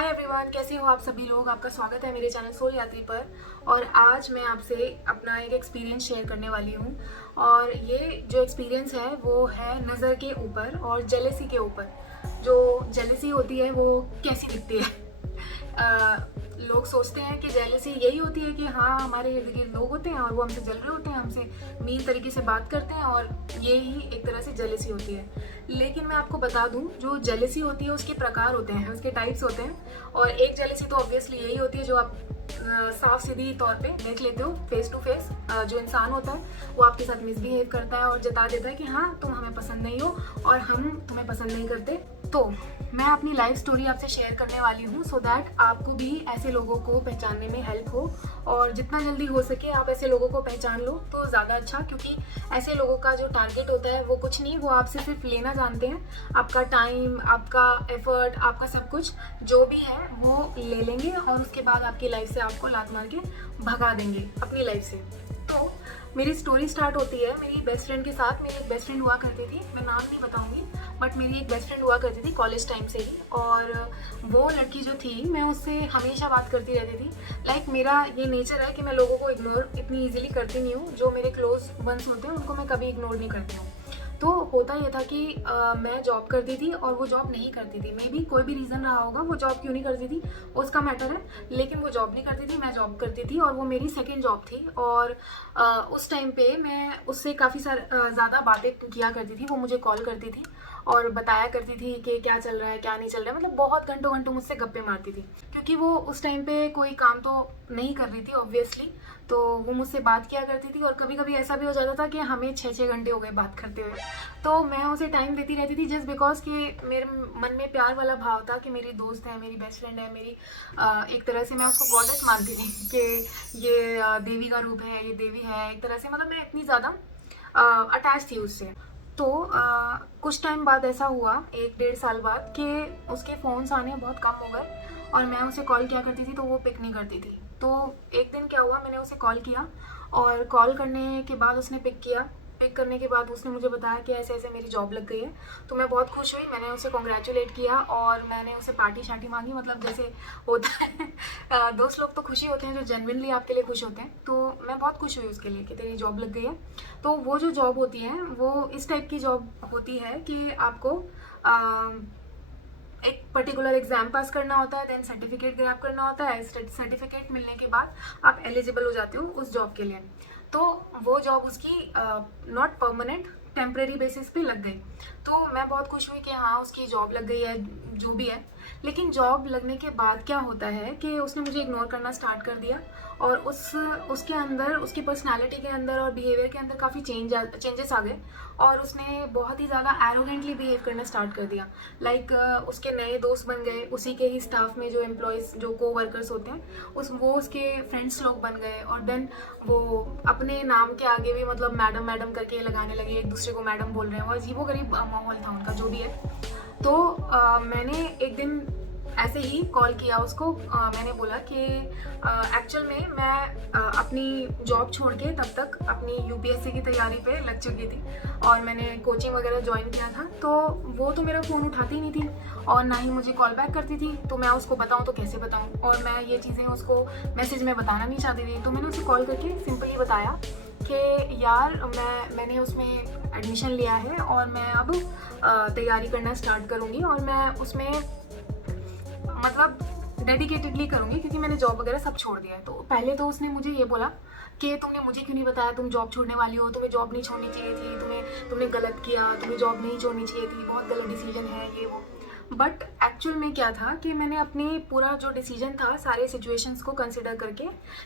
Hi everyone, कैसे हो आप सभी लोग। आपका स्वागत है मेरे चैनल सोल यात्री पर। और आज मैं आपसे अपना एक एक्सपीरियंस शेयर करने वाली हूँ। और ये जो एक्सपीरियंस है वो है नज़र के ऊपर और जेलेसी के ऊपर। जो जेलेसी होती है वो कैसी दिखती है। लोग सोचते हैं कि जेलेसी यही होती है कि हाँ, हमारे इर्द गिर्द लोग होते हैं और वो हमसे जल रहे होते हैं, हमसे मीन तरीके से बात करते हैं, और ये ही एक तरह से जेलेसी होती है। लेकिन मैं आपको बता दूं, जो जेलेसी होती है उसके प्रकार होते हैं, उसके टाइप्स होते हैं। और एक जेलेसी तो ऑब्वियसली यही होती है जो आप साफ सीधी तौर पे देख लेते हो, फेस टू फेस। जो इंसान होता है वो आपके साथ मिसबिहेव करता है और जता देता है कि हाँ, तुम हमें पसंद नहीं हो और हम तुम्हें पसंद नहीं करते। तो मैं अपनी लाइफ स्टोरी आपसे शेयर करने वाली हूँ सो दैट आपको भी ऐसे लोगों को पहचानने में हेल्प हो। और जितना जल्दी हो सके आप ऐसे लोगों को पहचान लो तो ज़्यादा अच्छा, क्योंकि ऐसे लोगों का जो टारगेट होता है वो कुछ नहीं, वो आपसे सिर्फ लेना जानते हैं। आपका टाइम, आपका एफर्ट, आपका सब कुछ जो भी है वो ले लेंगे और उसके बाद आपकी लाइफ से आपको लात मार के भगा देंगे अपनी लाइफ से। तो मेरी स्टोरी स्टार्ट होती है मेरी बेस्ट फ्रेंड के साथ। मेरी एक बेस्ट फ्रेंड हुआ करती थी, मैं नाम नहीं बताऊंगी, बट मेरी एक बेस्ट फ्रेंड हुआ करती थी कॉलेज टाइम से ही। और वो लड़की जो थी, मैं उससे हमेशा बात करती रहती थी। लाइक मेरा ये नेचर है कि मैं लोगों को इग्नोर इतनी ईजिली करती नहीं हूँ। जो मेरे क्लोज वंस होते हैं उनको मैं कभी इग्नोर नहीं करती हूँ। तो होता ये था कि मैं जॉब करती थी और वो जॉब नहीं करती थी। मे बी कोई भी रीज़न रहा होगा वो जॉब क्यों नहीं करती थी, उसका मैटर है। लेकिन वो जॉब नहीं करती थी, मैं जॉब करती थी और वो मेरी सेकंड जॉब थी। और उस टाइम पे मैं उससे काफ़ी ज़्यादा बातें किया करती थी। वो मुझे कॉल करती थी और बताया करती थी कि क्या चल रहा है क्या नहीं चल रहा है। मतलब बहुत घंटों घंटों मुझसे गप्पे मारती थी, क्योंकि वो उस टाइम पे कोई काम तो नहीं कर रही थी ऑब्वियसली। तो वो मुझसे बात किया करती थी और कभी कभी ऐसा भी हो जाता था कि हमें 6-6 घंटे हो गए बात करते हुए। तो मैं उसे टाइम देती रहती थी जस्ट बिकॉज कि मेरे मन में प्यार वाला भाव था कि मेरी दोस्त है, मेरी बेस्ट फ्रेंड है, मेरी एक तरह से मैं उसको गॉडेस मानती थी कि ये देवी का रूप है, ये देवी है एक तरह से। मतलब मैं इतनी ज़्यादा अटैच थी उससे। तो कुछ टाइम बाद ऐसा हुआ, 1-1.5 साल बाद, कि उसके फ़ोन्स आने बहुत कम हो गए और मैं उसे कॉल किया करती थी तो वो पिक नहीं करती थी। तो एक दिन क्या हुआ, मैंने उसे कॉल किया और कॉल करने के बाद उसने पिक किया। पिक करने के बाद उसने मुझे बताया कि ऐसे ऐसे मेरी जॉब लग गई है। तो मैं बहुत खुश हुई, मैंने उसे कॉन्ग्रेचुलेट किया और मैंने उसे पार्टी शार्टी मांगी। मतलब जैसे होता है दोस्त लोग तो खुशी होते हैं जो जेन्युइनली आपके लिए खुश होते हैं। तो मैं बहुत खुश हुई उसके लिए कि तेरी जॉब लग गई है। तो वो जो जॉब होती है वो इस टाइप की जॉब होती है कि आपको एक पर्टिकुलर एग्जाम पास करना होता है, देन सर्टिफिकेट ग्रैब करना होता है। सर्टिफिकेट मिलने के बाद आप एलिजिबल हो जाते हो उस जॉब के लिए। तो वो जॉब उसकी नॉट परमानेंट, टेम्परेरी बेसिस पे लग गई। तो मैं बहुत खुश हुई कि हाँ, उसकी जॉब लग गई है जो भी है। लेकिन जॉब लगने के बाद क्या होता है कि उसने मुझे इग्नोर करना स्टार्ट कर दिया और उसके अंदर, उसकी पर्सनालिटी के अंदर और बिहेवियर के अंदर काफ़ी चेंजेस आ गए। और उसने बहुत ही ज़्यादा एरोगेंटली बिहेव करना स्टार्ट कर दिया। लाइक उसके नए दोस्त बन गए, उसी के ही स्टाफ में जो एम्प्लॉयज़, जो को वर्कर्स होते हैं, वो उसके फ्रेंड्स लोग बन गए। और देन वो अपने नाम के आगे भी मतलब मैडम मैडम करके लगाने लगे, एक दूसरे को मैडम बोल रहे हैं। और अजीबोगरीब माहौल था उनका, जो भी है। तो मैंने एक दिन ऐसे ही कॉल किया उसको। मैंने बोला कि एक्चुअल में मैं अपनी जॉब छोड़ के तब तक अपनी यूपीएससी की तैयारी पे लग चुकी थी और मैंने कोचिंग वगैरह ज्वाइन किया था। तो वो तो मेरा फ़ोन उठाती नहीं थी और ना ही मुझे कॉल बैक करती थी। तो मैं उसको बताऊँ तो कैसे बताऊँ, और मैं ये चीज़ें उसको मैसेज में बताना नहीं चाहती थी। तो मैंने उसे कॉल करके सिंपली बताया कि यार मैंने उसमें एडमिशन लिया है और मैं अब तैयारी करना स्टार्ट करूँगी और मैं उसमें मतलब डेडिकेटेडली करूँगी, क्योंकि मैंने जॉब वगैरह सब छोड़ दिया है। तो पहले तो उसने मुझे ये बोला कि तुमने मुझे क्यों नहीं बताया, तुम जॉब छोड़ने वाली हो, तुम्हें जॉब नहीं छोड़नी चाहिए थी, तुमने गलत किया, तुम्हें जॉब नहीं छोड़नी चाहिए थी, बहुत गलत डिसीजन है ये वो। बट एक्चुअल में क्या था कि मैंने अपने पूरा जो डिसीजन था सारे सिचुएशंस को कंसिडर करके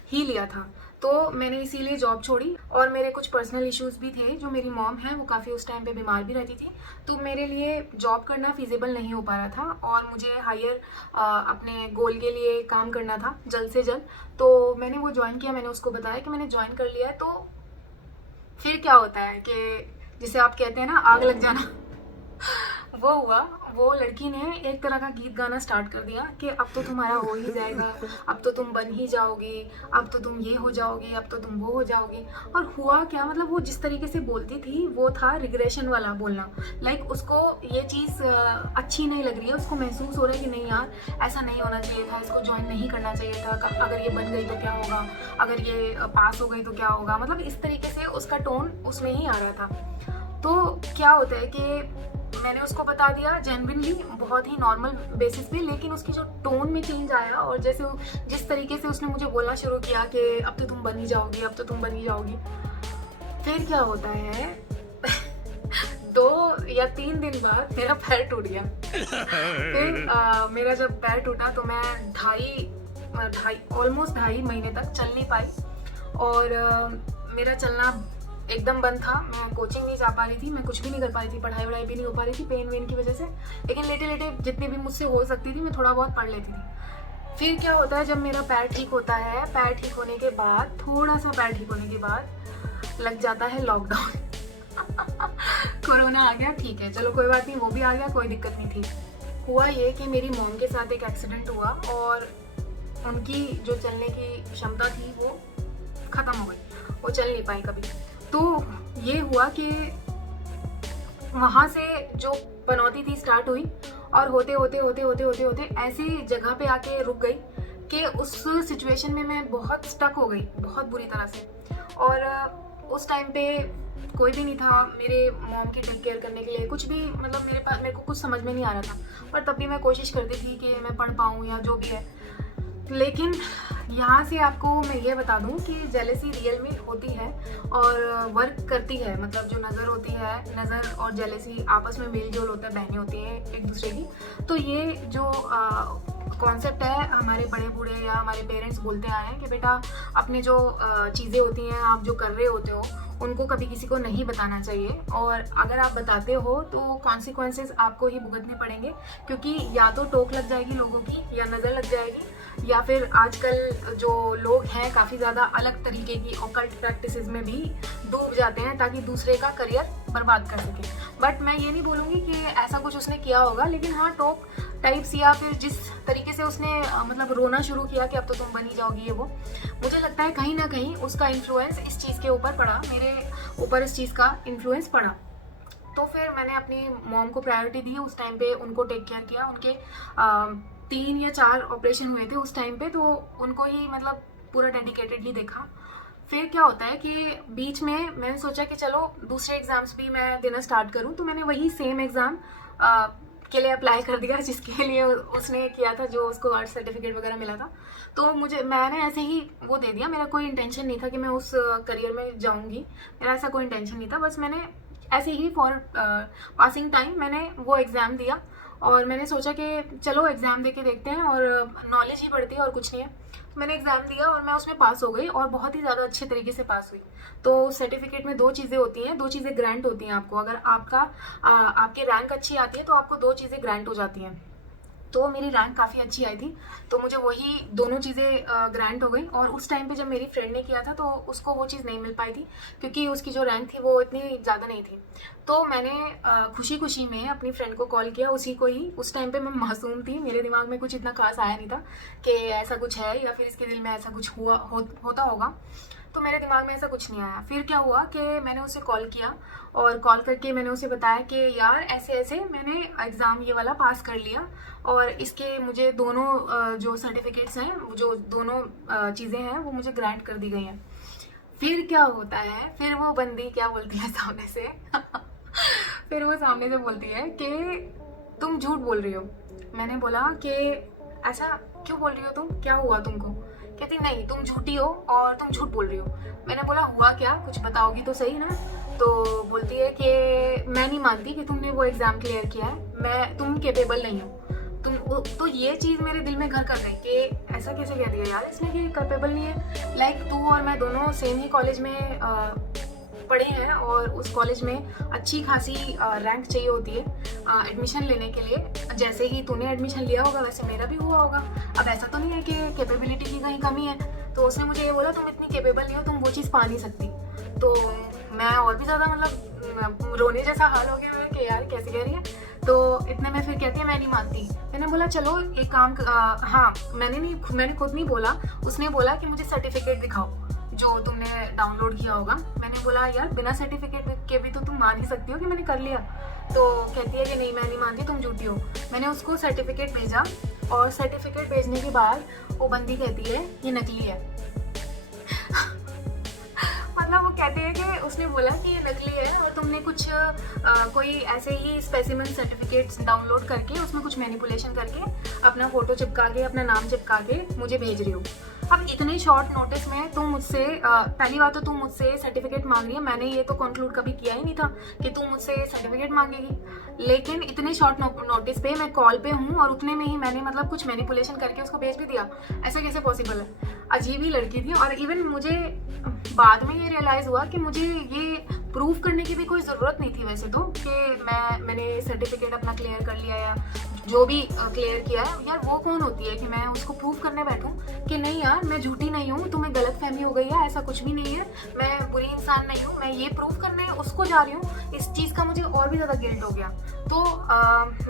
ही लिया था। तो मैंने इसीलिए जॉब छोड़ी। और मेरे कुछ पर्सनल इश्यूज़ भी थे। जो मेरी मॉम है वो काफ़ी उस टाइम पे बीमार भी रहती थी, तो मेरे लिए जॉब करना फिजिबल नहीं हो पा रहा था और मुझे हायर अपने गोल के लिए काम करना था जल्द से जल्द। तो मैंने वो ज्वाइन किया, मैंने उसको बताया कि मैंने ज्वाइन कर लिया है। तो फिर क्या होता है कि जिसे आप कहते हैं ना, आग लग जाना वो हुआ, वो लड़की ने एक तरह का गीत गाना स्टार्ट कर दिया कि अब तो तुम्हारा हो ही जाएगा, अब तो तुम बन ही जाओगी, अब तो तुम ये हो जाओगी, अब तो तुम वो हो जाओगी। और हुआ क्या, मतलब वो जिस तरीके से बोलती थी वो था रिग्रेशन वाला बोलना। लाइक उसको ये चीज़ अच्छी नहीं लग रही है, उसको महसूस हो रहा है कि नहीं यार ऐसा नहीं होना चाहिए था, इसको ज्वाइन नहीं करना चाहिए था, अगर ये बन गई तो क्या होगा, अगर ये पास हो गई तो क्या होगा। मतलब इस तरीके से उसका टोन उसमें ही आ रहा था। तो क्या होता है कि मैंने उसको बता दिया जेन्युइनली, बहुत ही नॉर्मल बेसिस पे, लेकिन उसकी जो टोन में चेंज आया और जैसे जिस तरीके से उसने मुझे बोलना शुरू किया कि अब तो तुम बन ही जाओगी, अब तो तुम बन ही जाओगी। फिर क्या होता है 2 या 3 दिन बाद मेरा पैर टूट गया। फिर मेरा जब पैर टूटा तो मैं ऑलमोस्ट 2.5 महीने तक चल नहीं पाई और मेरा चलना एकदम बंद था। मैं कोचिंग नहीं जा पा रही थी, मैं कुछ भी नहीं कर पा रही थी, पढ़ाई वढ़ाई भी नहीं हो पा रही थी पेन वेन की वजह से। लेकिन लेटे लेटे जितनी भी मुझसे हो सकती थी मैं थोड़ा बहुत पढ़ लेती थी। फिर क्या होता है, जब मेरा पैर ठीक होता है, पैर ठीक होने के बाद थोड़ा सा पैर ठीक होने के बाद लग जाता है लॉकडाउन। कोरोना आ गया, ठीक है चलो कोई बात नहीं, वो भी आ गया, कोई दिक्कत नहीं थी। हुआ ये कि मेरी मॉम के साथ एक एक्सीडेंट हुआ और उनकी जो चलने की क्षमता थी वो ख़त्म हो गई, वो चल नहीं पाई कभी। तो ये हुआ कि वहाँ से जो पनौती थी स्टार्ट हुई और होते होते होते होते होते होते ऐसी जगह पे आके रुक गई कि उस सिचुएशन में मैं बहुत स्टक हो गई, बहुत बुरी तरह से। और उस टाइम पे कोई भी नहीं था मेरे मॉम की टेक केयर करने के लिए, कुछ भी, मतलब मेरे को कुछ समझ में नहीं आ रहा था। पर तब भी मैं कोशिश करती थी कि मैं पढ़ पाऊँ या जो भी है। लेकिन यहाँ से आपको मैं ये बता दूँ कि जेलेसी रियल में होती है और वर्क करती है। मतलब जो नज़र होती है, नज़र और जेलेसी आपस में मेल जोल होता है, बहनें होती हैं एक दूसरे की। तो ये जो कॉन्सेप्ट है, हमारे बड़े बूढ़े या हमारे पेरेंट्स बोलते आए हैं कि बेटा अपने जो चीज़ें होती हैं, आप जो कर रहे होते हो उनको कभी किसी को नहीं बताना चाहिए, और अगर आप बताते हो तो कॉन्सिक्वेंसेस आपको ही भुगतने पड़ेंगे, क्योंकि या तो टोक लग जाएगी लोगों की, या नज़र लग जाएगी, या फिर आजकल जो लोग हैं काफ़ी ज़्यादा अलग तरीके की ऑकल्ट प्रैक्टिसेस में भी डूब जाते हैं ताकि दूसरे का करियर बर्बाद कर सके। बट मैं ये नहीं बोलूँगी कि ऐसा कुछ उसने किया होगा, लेकिन हाँ टॉप टाइप्स या फिर जिस तरीके से उसने मतलब रोना शुरू किया कि अब तो तुम बनी जाओगी ये वो, मुझे लगता है कहीं ना कहीं उसका इन्फ्लुएंस इस चीज़ के ऊपर पड़ा, मेरे ऊपर इस चीज़ का इन्फ्लुएंस पड़ा। तो फिर मैंने अपनी मॉम को प्रायोरिटी दी, उस टाइम पे उनको टेक केयर किया। उनके 3 या 4 ऑपरेशन हुए थे उस टाइम पे, तो उनको ही मतलब पूरा डेडिकेटेडली देखा। फिर क्या होता है कि बीच में मैंने सोचा कि चलो दूसरे एग्ज़ाम्स भी मैं देना स्टार्ट करूं, तो मैंने वही सेम एग्ज़ाम के लिए अप्लाई कर दिया जिसके लिए उसने किया था, जो उसको आर्ट सर्टिफिकेट वगैरह मिला था। तो मैंने ऐसे ही वो दे दिया, मेरा कोई इंटेंशन नहीं था कि मैं उस करियर में जाऊंगी, मेरा ऐसा कोई इंटेंशन नहीं था। बस मैंने ऐसे ही फॉर पासिंग टाइम मैंने वो एग्ज़ाम दिया और मैंने सोचा कि चलो एग्ज़ाम दे के देखते हैं और नॉलेज ही बढ़ती है और कुछ नहीं है। तो मैंने एग्ज़ाम दिया और मैं उसमें पास हो गई और बहुत ही ज़्यादा अच्छे तरीके से पास हुई। तो सर्टिफिकेट में 2 चीज़ें होती हैं, 2 चीज़ें ग्रांट होती हैं आपको। अगर आपकी रैंक अच्छी आती है तो आपको 2 चीज़ें ग्रांट हो जाती हैं। तो मेरी रैंक काफ़ी अच्छी आई थी, तो मुझे वही दोनों चीज़ें ग्रांट हो गई। और उस टाइम पे जब मेरी फ्रेंड ने किया था तो उसको वो चीज़ नहीं मिल पाई थी, क्योंकि उसकी जो रैंक थी वो इतनी ज़्यादा नहीं थी। तो मैंने खुशी खुशी में अपनी फ्रेंड को कॉल किया, उसी को ही। उस टाइम पे मैं मासूम थी, मेरे दिमाग में कुछ इतना खास आया नहीं था कि ऐसा कुछ है या फिर इसके दिल में ऐसा कुछ होता होगा, तो मेरे दिमाग में ऐसा कुछ नहीं आया। फिर क्या हुआ कि मैंने उसे कॉल किया और कॉल करके मैंने उसे बताया कि यार ऐसे ऐसे मैंने एग्ज़ाम ये वाला पास कर लिया और इसके मुझे दोनों जो सर्टिफिकेट्स हैं, जो दोनों चीज़ें हैं वो मुझे ग्रांट कर दी गई हैं। फिर क्या होता है, फिर वो बंदी क्या बोलती है सामने से फिर वो सामने से बोलती है कि तुम झूठ बोल रही हो। मैंने बोला कि ऐसा क्यों बोल रही हो तुम, क्या हुआ तुमको? कहती नहीं तुम झूठी हो और तुम झूठ बोल रही हो। मैंने बोला हुआ क्या, कुछ बताओगी तो सही ना। तो बोलती है कि मैं नहीं मानती कि तुमने वो एग्ज़ाम क्लियर किया है, तुम कैपेबल नहीं हो तुम। तो ये चीज़ मेरे दिल में घर कर गई कि ऐसा कैसे कह दिया यार इसने कि कैपेबल नहीं है। लाइक तू और मैं दोनों सेम ही कॉलेज में पढ़े हैं और उस कॉलेज में अच्छी खासी रैंक चाहिए होती है एडमिशन लेने के लिए। जैसे ही तूने एडमिशन लिया होगा वैसे मेरा भी हुआ होगा। अब ऐसा तो नहीं है कि कैपेबिलिटी की कहीं कमी है। तो उसने मुझे ये बोला तुम इतनी कैपेबल नहीं हो, तुम वो चीज़ पा नहीं सकती। तो मैं और भी ज़्यादा मतलब रोने जैसा हाल हो गया मैं कि यार कैसे कह रही है। तो इतने में फिर कहती है मैं नहीं मानती। मैंने बोला चलो एक काम हाँ, मैंने खुद नहीं बोला, उसने बोला कि मुझे सर्टिफिकेट दिखाओ जो तुमने डाउनलोड किया होगा। मैंने बोला यार बिना सर्टिफिकेट के भी तो तुम मान ही सकती हो कि मैंने कर लिया। तो कहती है कि नहीं मैं नहीं मानती, तुम झूठी हो। मैंने उसको सर्टिफिकेट भेजा और सर्टिफिकेट भेजने के बाद वो बंदी कहती है ये नकली है। मतलब वो कहती है कि उसने बोला कि ये नकली है और तुमने कुछ कोई ऐसे ही स्पेसिमेन सर्टिफिकेट्स डाउनलोड करके उसमें कुछ मैनिपुलेशन करके अपना फोटो चिपका के अपना नाम चिपका के मुझे भेज रही हो। अब इतने शॉर्ट नोटिस में तुम मुझसे पहली बात तो तुम मुझसे सर्टिफिकेट मांग रही है। मैंने ये तो कंक्लूड कभी किया ही नहीं था कि तुम मुझसे सर्टिफिकेट मांगेगी, लेकिन इतने शॉर्ट नोटिस पे मैं कॉल पे हूँ और उतने में ही मैंने मतलब कुछ मैनिपुलेशन करके उसको भेज भी दिया। ऐसा कैसे पॉसिबल है? अजीब ही लड़की थी। और इवन मुझे बाद में ये रियलाइज़ हुआ कि मुझे ये प्रूव करने की भी कोई ज़रूरत नहीं थी वैसे तो, कि मैंने सर्टिफिकेट अपना क्लियर कर लिया या जो भी क्लियर किया है। यार वो कौन होती है कि मैं उसको प्रूव करने बैठूं कि नहीं यार मैं झूठी नहीं हूँ, तुम्हें गलत फहमी हो गई है, ऐसा कुछ भी नहीं है, मैं बुरी इंसान नहीं हूँ। मैं ये प्रूव करने उसको जा रही हूँ, इस चीज़ का मुझे और भी ज़्यादा गिल्ट हो गया। तो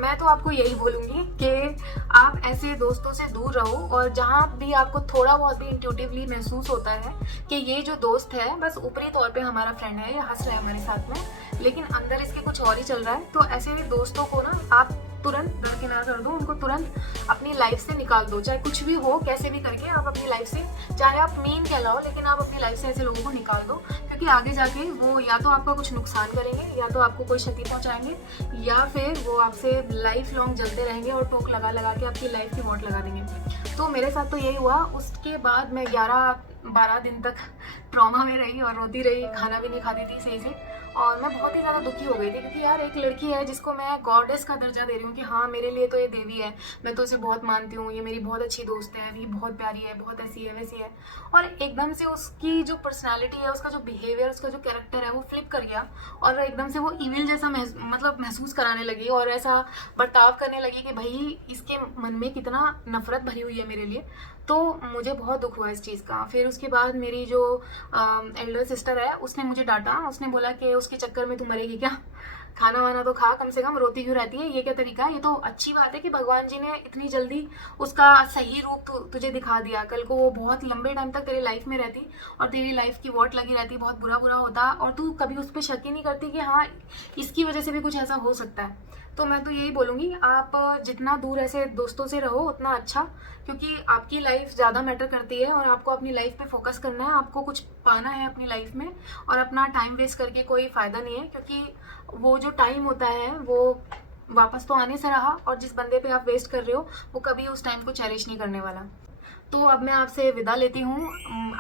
मैं तो आपको यही बोलूँगी कि आप ऐसे दोस्तों से दूर रहो, और जहाँ भी आपको थोड़ा बहुत भी इंट्यूटिवली महसूस होता है कि ये जो दोस्त है बस ऊपरी तौर पे हमारा फ्रेंड है या हंस रहा है हमारे साथ में, लेकिन अंदर इसके कुछ और ही चल रहा है, तो ऐसे दोस्तों को ना आप तुरंत दरकिनार कर दो, उनको तुरंत अपनी लाइफ से निकाल दो। चाहे कुछ भी हो, कैसे भी करके आप अपनी लाइफ से, चाहे आप मीन कहलाओ, लेकिन आप अपनी लाइफ से ऐसे लोगों को निकाल दो, क्योंकि आगे जाके वो या तो आपका कुछ नुकसान करेंगे, या तो आपको कोई क्षति पहुंचाएंगे, या फिर वो आपसे लाइफ लॉन्ग जलते रहेंगे और टोक लगा लगा के आपकी लाइफ की वोट लगा देंगे। तो मेरे साथ तो यही हुआ। उसके बाद मैं 11-12 दिन तक ट्रॉमा में रही और रोती रही, खाना भी नहीं खाती थी सही से, और मैं बहुत ही ज़्यादा दुखी हो गई थी, क्योंकि यार एक लड़की है जिसको मैं गॉडेस का दर्जा दे रही हूँ कि हाँ मेरे लिए तो ये देवी है, मैं तो इसे बहुत मानती हूँ, ये मेरी बहुत अच्छी दोस्त है, ये बहुत प्यारी है, बहुत ऐसी है वैसी है, और एकदम से उसकी जो पर्सनालिटी है, उसका जो बिहेवियर, उसका जो कैरेक्टर है वो फ्लिप कर गया, और एकदम से वो इविल जैसा महसूस कराने लगी और ऐसा बर्ताव करने लगी कि भाई इसके मन में कितना नफरत भरी हुई है मेरे लिए। तो मुझे बहुत दुख हुआ इस चीज़ का। फिर उसके बाद मेरी जो एल्डर सिस्टर है उसने मुझे डांटा, उसने बोला कि उसके चक्कर में तू मरेगी क्या, खाना वाना तो खा कम से कम, रोती क्यों रहती है, ये क्या तरीका है। ये तो अच्छी बात है कि भगवान जी ने इतनी जल्दी उसका सही रूप तुझे दिखा दिया, कल को वो बहुत लंबे टाइम तक तेरी लाइफ में रहती और तेरी लाइफ की वोट लगी रहती, बहुत बुरा बुरा होता, और तू कभी उस पर शक ही नहीं करती कि हाँ इसकी वजह से भी कुछ ऐसा हो सकता है। तो मैं तो यही बोलूँगी, आप जितना दूर ऐसे दोस्तों से रहो उतना अच्छा, क्योंकि आपकी लाइफ ज़्यादा मैटर करती है और आपको अपनी लाइफ पे फोकस करना है, आपको कुछ पाना है अपनी लाइफ में, और अपना टाइम वेस्ट करके कोई फ़ायदा नहीं है, क्योंकि वो जो टाइम होता है वो वापस तो आने से रहा, और जिस बंदे पे आप वेस्ट कर रहे हो वो कभी उस टाइम को चेरिश नहीं करने वाला। तो अब मैं आपसे विदा लेती हूँ।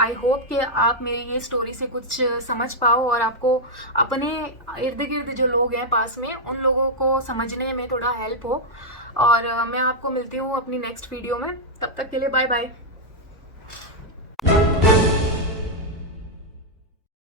आई होप कि आप मेरी ये स्टोरी से कुछ समझ पाओ और आपको अपने इर्द गिर्द जो लोग हैं पास में, उन लोगों को समझने में थोड़ा हेल्प हो। और मैं आपको मिलती हूँ अपनी नेक्स्ट वीडियो में, तब तक के लिए बाय बाय।